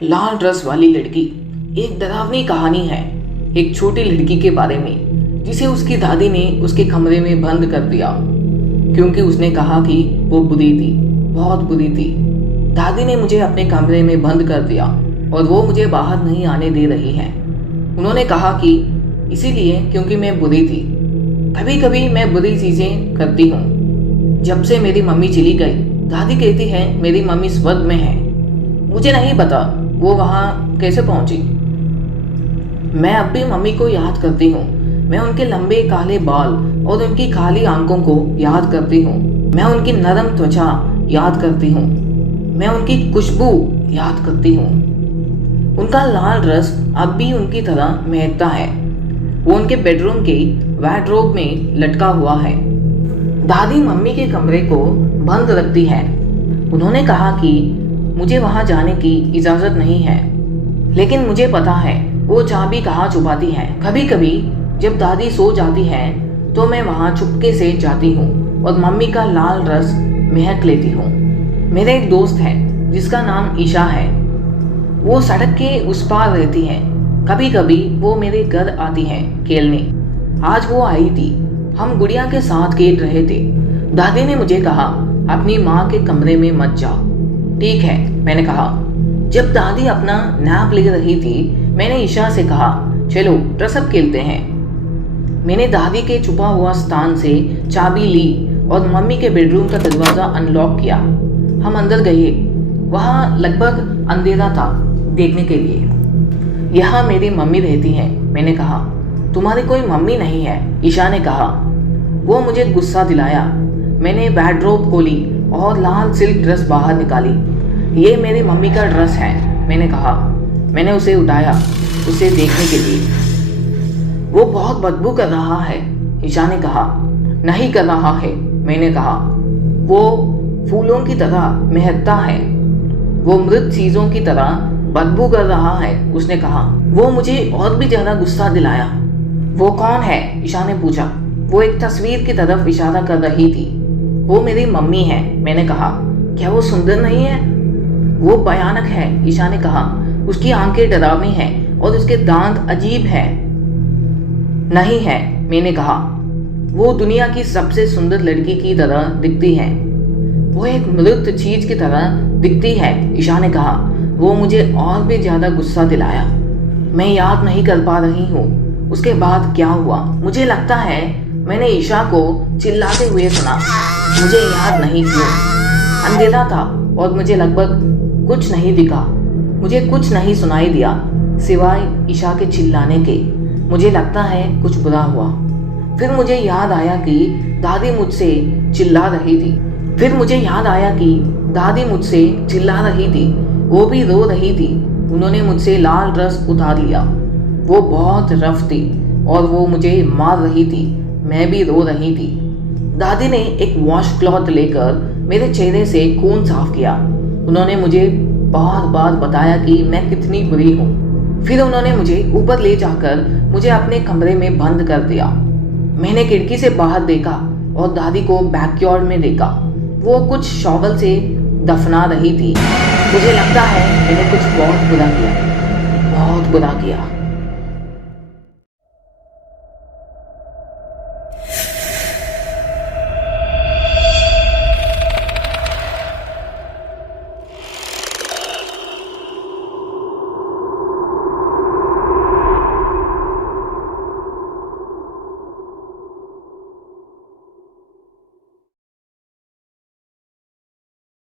लाल dress वाली लड़की एक डरावनी कहानी है एक छोटी लड़की के बारे में जिसे उसकी दादी ने उसके कमरे में बंद कर दिया क्योंकि उसने कहा कि वो बुरी थी, बहुत बुरी थी। दादी ने मुझे अपने कमरे में बंद कर दिया और वो मुझे बाहर नहीं आने दे रही है। उन्होंने कहा कि इसीलिए क्योंकि मैं बुरी थी। कभी कभी मैं बुरी चीज़ें करती हूँ। जब से मेरी मम्मी चली गई, दादी कहती है मेरी मम्मी स्वर्ग में है। मुझे नहीं पता वो वहाँ कैसे पहुँची। मैं अब भी मम्मी को याद करती हूँ। मैं उनके लंबे काले बाल और उनकी काली आंखों को याद करती हूँ। मैं उनकी नरम त्वचा याद करती हूँ। मैं उनकी खुशबू याद करती हूँ। उनका लाल ड्रेस अब भी उनकी तरह महकता है। वो उनके बेडरूम के वार्डरोब में लटका हुआ है। दादी मम्मी के कमरे को बंद रखती है। उन्होंने कहा कि मुझे वहां जाने की इजाजत नहीं है, लेकिन मुझे पता है वो चाबी कहाँ छुपाती है। कभी कभी जब दादी सो जाती है तो मैं वहां चुपके से जाती हूँ और मम्मी का लाल ड्रेस महक लेती हूँ। मेरा एक दोस्त है जिसका नाम ईशा है। वो सड़क के उस पार रहती है। कभी कभी वो मेरे घर आती है खेलने। आज वो आई थी। हम गुड़िया के साथ खेल रहे थे। दादी ने मुझे कहा अपनी माँ के कमरे में मत जाओ। ठीक है, मैंने कहा। जब दादी अपना नैप ले रही थी, मैंने ईशा से कहा चलो ड्रेसअप खेलते हैं। मैंने दादी के छुपा हुआ स्थान से चाबी ली और मम्मी के बेडरूम का दरवाजा अनलॉक किया। हम अंदर गए। वहाँ लगभग अंधेरा था देखने के लिए। यहाँ मेरी मम्मी रहती है, मैंने कहा। तुम्हारी कोई मम्मी नहीं है, ईशा ने कहा। वो मुझे गुस्सा दिलाया। मैंने बेडरोब खोली और लाल सिल्क ड्रेस बाहर निकाली। ये मेरी मम्मी का ड्रेस है, मैंने कहा। मैंने उसे उठाया उसे देखने के लिए। वो बहुत बदबू कर रहा है, ईशा ने कहा। नहीं कर रहा है, मैंने कहा। वो फूलों की तरह महकता है। वो मृत चीजों की तरह बदबू कर रहा है, उसने कहा। वो मुझे और भी ज्यादा गुस्सा दिलाया। वो कौन है, ईशा ने पूछा। वो एक तस्वीर की तरफ इशारा कर रही थी। वो मेरी मम्मी है, मैंने कहा। क्या वो सुंदर नहीं है? वो भयानक है, ईशा ने कहा। उसकी आंखें डरावनी हैं और उसके दांत अजीब हैं। नहीं है, मैंने कहा। वो दुनिया की सबसे सुंदर लड़की की तरह दिखती है। वो एक मृत चीज की तरह दिखती है, ईशा ने कहा। वो मुझे और भी ज्यादा गुस्सा दिलाया। मैं याद नहीं कर पा रही हूँ उसके बाद क्या हुआ। मुझे लगता है मैंने ईशा को चिल्लाते हुए सुना। मुझे याद नहीं क्यों। अंधेरा था और मुझे लगभग कुछ नहीं दिखा। मुझे कुछ नहीं सुनाई दिया सिवाय ईशा के चिल्लाने के। मुझे लगता है कुछ बुरा हुआ। फिर मुझे याद आया कि दादी मुझसे चिल्ला रही थी। वो भी रो रही थी। उन्होंने मुझसे लाल ड्रेस उतार लिया। वो बहुत रफ थी और वो मुझे मार रही थी। मैं भी रो रही थी। दादी ने एक वॉश क्लॉथ लेकर मेरे चेहरे से खून साफ किया। उन्होंने मुझे बार बार बताया कि मैं कितनी बुरी हूँ। फिर उन्होंने मुझे ऊपर ले जाकर मुझे अपने कमरे में बंद कर दिया। मैंने खिड़की से बाहर देखा और दादी को बैकयार्ड में देखा। वो कुछ शॉवल से दफना रही थी। मुझे लगता है मैंने कुछ बहुत बुरा किया।